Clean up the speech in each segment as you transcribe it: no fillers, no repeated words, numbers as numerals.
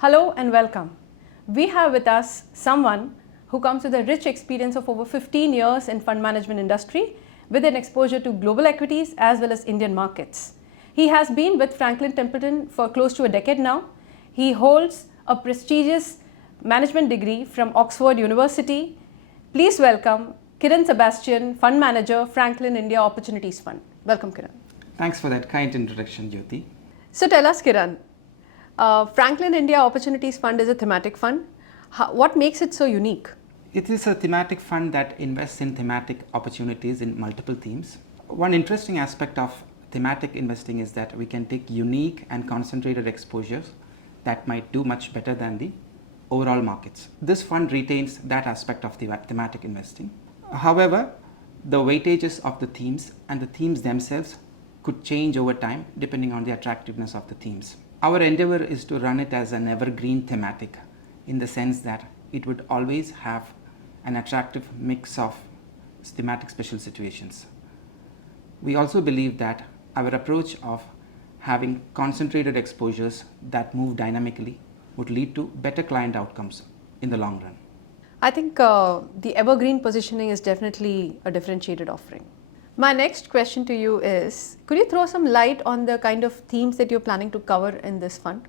Hello and welcome. We have with us someone who comes with a rich experience of over 15 years in fund management industry with an exposure to global equities as well as Indian markets. He has been with Franklin Templeton for close to a decade now. He holds a prestigious management degree from Oxford University. Please welcome Kiran Sebastian, Fund Manager, Franklin India Opportunities Fund. Welcome, Kiran. Thanks for that kind introduction, Jyothi. So tell us, Kiran, Franklin India Opportunities Fund is a thematic fund. What makes it so unique? It is a thematic fund that invests in thematic opportunities in multiple themes. One interesting aspect of thematic investing is that we can take unique and concentrated exposures that might do much better than the overall markets. This fund retains that aspect of thematic investing. However, the weightages of the themes and the themes themselves could change over time depending on the attractiveness of the themes. Our endeavor is to run it as an evergreen thematic in the sense that it would always have an attractive mix of thematic special situations. We also believe that our approach of having concentrated exposures that move dynamically would lead to better client outcomes in the long run. I think the evergreen positioning is definitely a differentiated offering. My next question to you is, could you throw some light on the kind of themes that you're planning to cover in this fund?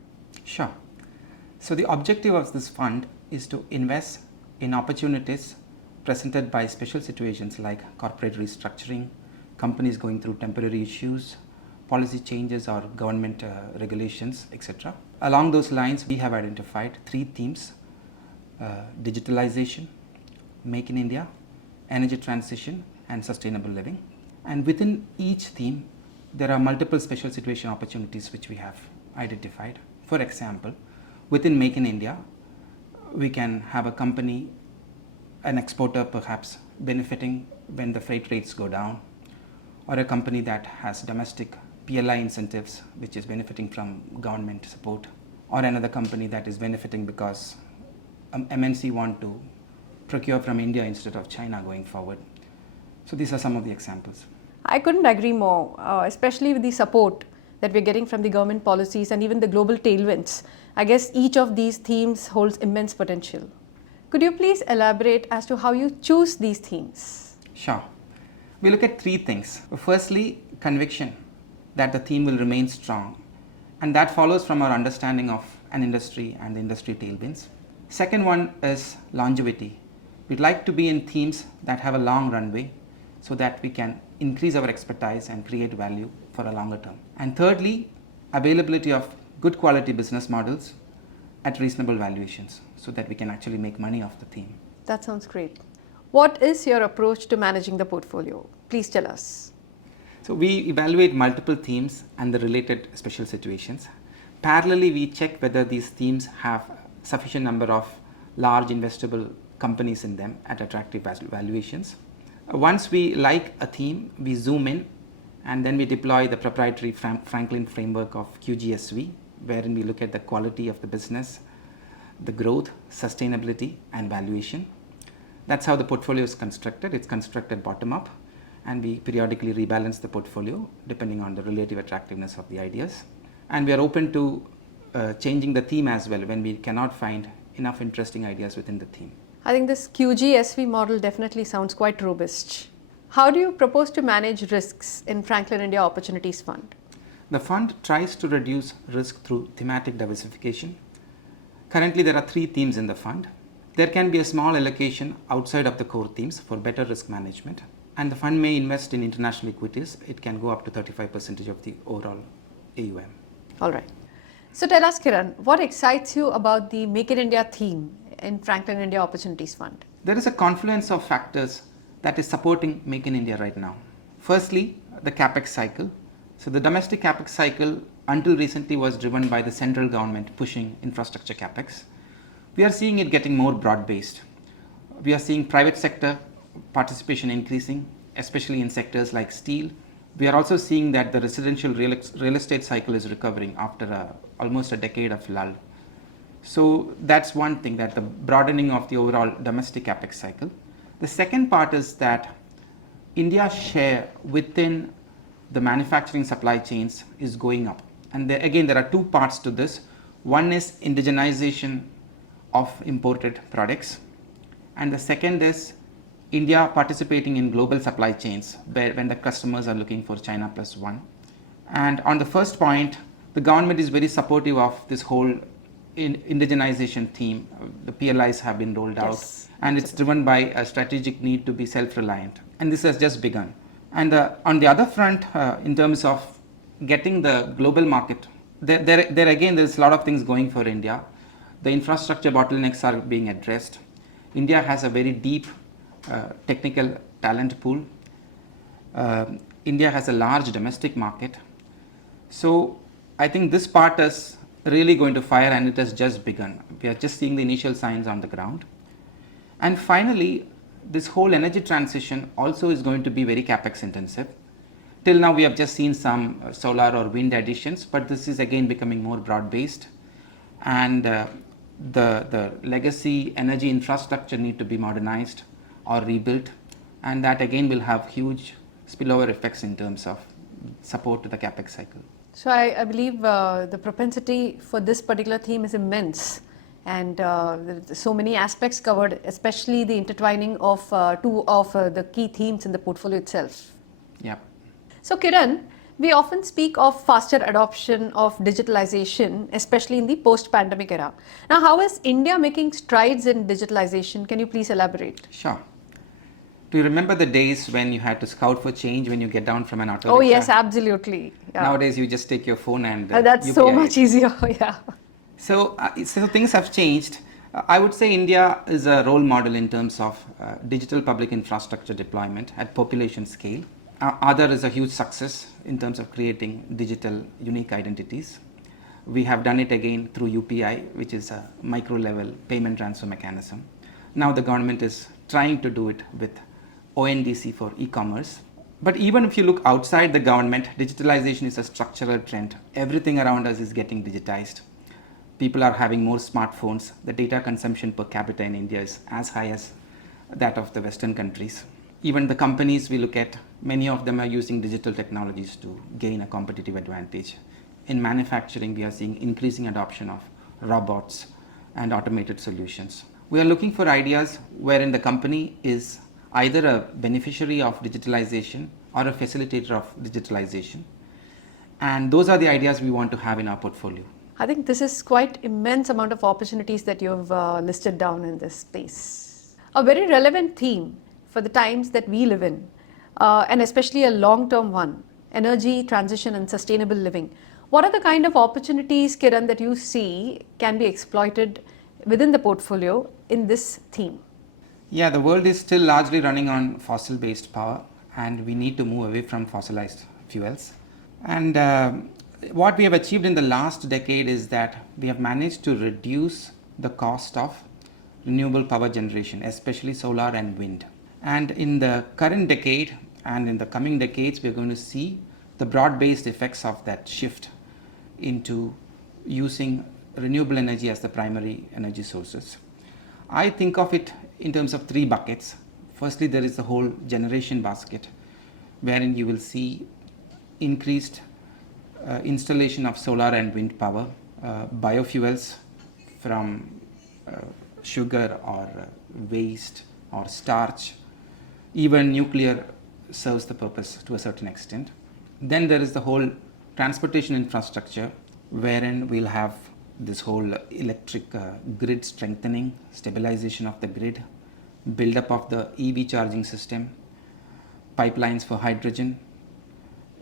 Sure. So the objective of this fund is to invest in opportunities presented by special situations like corporate restructuring, companies going through temporary issues, policy changes or government regulations, etc. Along those lines, we have identified three themes: digitalization, make in India, energy transition, and sustainable living. And within each theme, there are multiple special situation opportunities which we have identified. For example, within Make in India, we can have a company, an exporter perhaps, benefiting when the freight rates go down, or a company that has domestic PLI incentives which is benefiting from government support, or another company that is benefiting because MNC want to procure from India instead of China going forward. So these are some of the examples. I couldn't agree more, especially with the support that we're getting from the government policies and even the global tailwinds. I guess each of these themes holds immense potential. Could you please elaborate as to how you choose these themes? Sure. We look at three things. Firstly, conviction that the theme will remain strong, and that follows from our understanding of an industry and the industry tailwinds. Second one is longevity. We'd like to be in themes that have a long runway so that we can increase our expertise and create value for a longer term. And thirdly, availability of good quality business models at reasonable valuations so that we can actually make money off the theme. That sounds great. What is your approach to managing the portfolio? Please tell us. So we evaluate multiple themes and the related special situations. Parallelly, we check whether these themes have sufficient number of large investable companies in them at attractive valuations. Once we like a theme, we zoom in and then we deploy the proprietary Franklin framework of QGSV, wherein we look at the quality of the business, the growth, sustainability, and valuation. That's how the portfolio is constructed. It's constructed bottom up, and we periodically rebalance the portfolio depending on the relative attractiveness of the ideas. And we are open to changing the theme as well when we cannot find enough interesting ideas within the theme. I think this QGSV model definitely sounds quite robust. How do you propose to manage risks in Franklin India Opportunities Fund? The fund tries to reduce risk through thematic diversification. Currently, there are three themes in the fund. There can be a small allocation outside of the core themes for better risk management, and the fund may invest in international equities. It can go up to 35% of the overall AUM. All right. So tell us, Kiran, what excites you about the Make in India theme in Franklin India Opportunities Fund? There is a confluence of factors that is supporting Make in India right now. Firstly, the capex cycle. So the domestic capex cycle until recently was driven by the central government pushing infrastructure capex. We are seeing it getting more broad-based. We are seeing private sector participation increasing, especially in sectors like steel. We are also seeing that the residential real estate cycle is recovering after almost a decade of lull. So that's one thing, that the broadening of the overall domestic capex cycle. The second part is that India's share within the manufacturing supply chains is going up. And again, there are two parts to this. One is indigenization of imported products, and the second is India participating in global supply chains where when the customers are looking for China plus one. And on the first point, the government is very supportive of this whole indigenization theme. The PLIs have been rolled out, and it's driven by a strategic need to be self-reliant. And this has just begun. And on the other front, in terms of getting the global market, there again, there's a lot of things going for India. The infrastructure bottlenecks are being addressed. India has a very deep technical talent pool. India has a large domestic market. So I think this part is really going to fire, and it has just begun. We are just seeing the initial signs on the ground. And finally, this whole energy transition also is going to be very capex intensive. Till now we have just seen some solar or wind additions, but this is again becoming more broad based, and the legacy energy infrastructure need to be modernized or rebuilt, and that again will have huge spillover effects in terms of support to the capex cycle. So I believe the propensity for this particular theme is immense, and so many aspects covered, especially the intertwining of two of the key themes in the portfolio itself. Yeah. So Kiran, we often speak of faster adoption of digitalization, especially in the post-pandemic era. Now, how is India making strides in digitalization? Can you please elaborate? Sure. Do you remember the days when you had to scout for change when you get down from an auto rickshaw? Oh yes, absolutely. Yeah. Nowadays you just take your phone and that's UPI so much easier. Yeah. So things have changed. I would say India is a role model in terms of digital public infrastructure deployment at population scale. Aadhaar is a huge success in terms of creating digital unique identities. We have done it again through UPI, which is a micro level payment transfer mechanism. Now the government is trying to do it with ONDC for e-commerce. But even if you look outside the government, digitalization is a structural trend. Everything around us is getting digitized. People are having more smartphones. The data consumption per capita in India is as high as that of the Western countries. Even the companies we look at, many of them are using digital technologies to gain a competitive advantage. In manufacturing, we are seeing increasing adoption of robots and automated solutions. We are looking for ideas wherein the company is either a beneficiary of digitalization or a facilitator of digitalization. And those are the ideas we want to have in our portfolio. I think this is quite immense amount of opportunities that you've listed down in this space. A very relevant theme for the times that we live in, and especially a long-term one, energy transition and sustainable living. What are the kind of opportunities, Kiran, that you see can be exploited within the portfolio in this theme? Yeah, the world is still largely running on fossil-based power, and we need to move away from fossilized fuels. And what we have achieved in the last decade is that we have managed to reduce the cost of renewable power generation, especially solar and wind. And in the current decade and in the coming decades, we are going to see the broad-based effects of that shift into using renewable energy as the primary energy sources. I think of it in terms of three buckets. Firstly, there is the whole generation basket, wherein you will see increased installation of solar and wind power, biofuels from sugar or waste or starch. Even nuclear serves the purpose to a certain extent. Then there is the whole transportation infrastructure, wherein we'll have this whole electric grid strengthening, stabilization of the grid, build-up of the EV charging system, pipelines for hydrogen,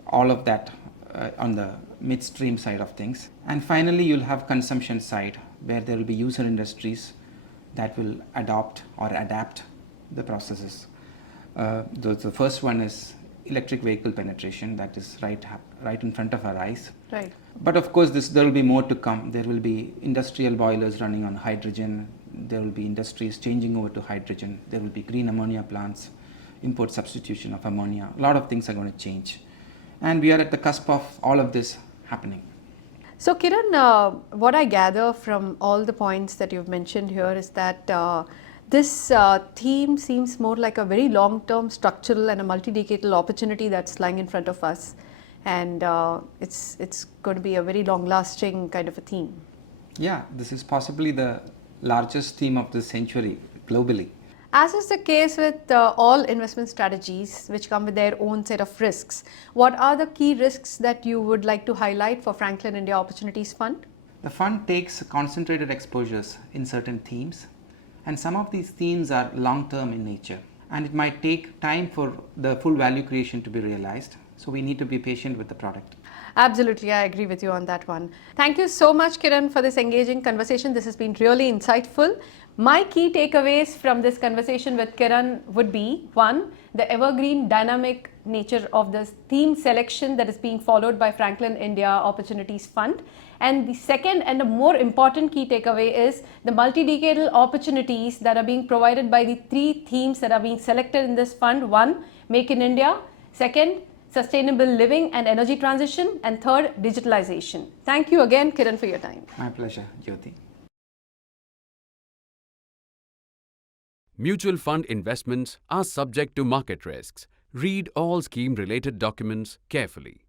all of that on the midstream side of things. And finally, you'll have consumption side, where there will be user industries that will adopt or adapt the processes. The first one is electric vehicle penetration, that is right in front of our eyes. Right. But of course, there will be more to come. There will be industrial boilers running on hydrogen. There will be industries changing over to hydrogen. There will be green ammonia plants, import substitution of ammonia. A lot of things are going to change. And we are at the cusp of all of this happening. So Kiran, what I gather from all the points that you've mentioned here is that this theme seems more like a very long-term structural and a multi-decadal opportunity that's lying in front of us. And it's going to be a very long-lasting kind of a theme. Yeah, this is possibly the largest theme of the century globally. As is the case with all investment strategies which come with their own set of risks, what are the key risks that you would like to highlight for Franklin India Opportunities Fund? The fund takes concentrated exposures in certain themes, and some of these themes are long term in nature, and it might take time for the full value creation to be realized. So, we need to be patient with the product. Absolutely, I agree with you on that one. Thank you so much, Kiran, for this engaging conversation. This has been really insightful. My key takeaways from this conversation with Kiran would be: one, the evergreen dynamic nature of this theme selection that is being followed by Franklin India Opportunities Fund. And the second and the more important key takeaway is the multi-decadal opportunities that are being provided by the three themes that are being selected in this fund. One, Make in India. Second, sustainable living and energy transition, and third, digitalization. Thank you again, Kiran, for your time. My pleasure, Jyothi. Mutual fund investments are subject to market risks. Read all scheme-related documents carefully.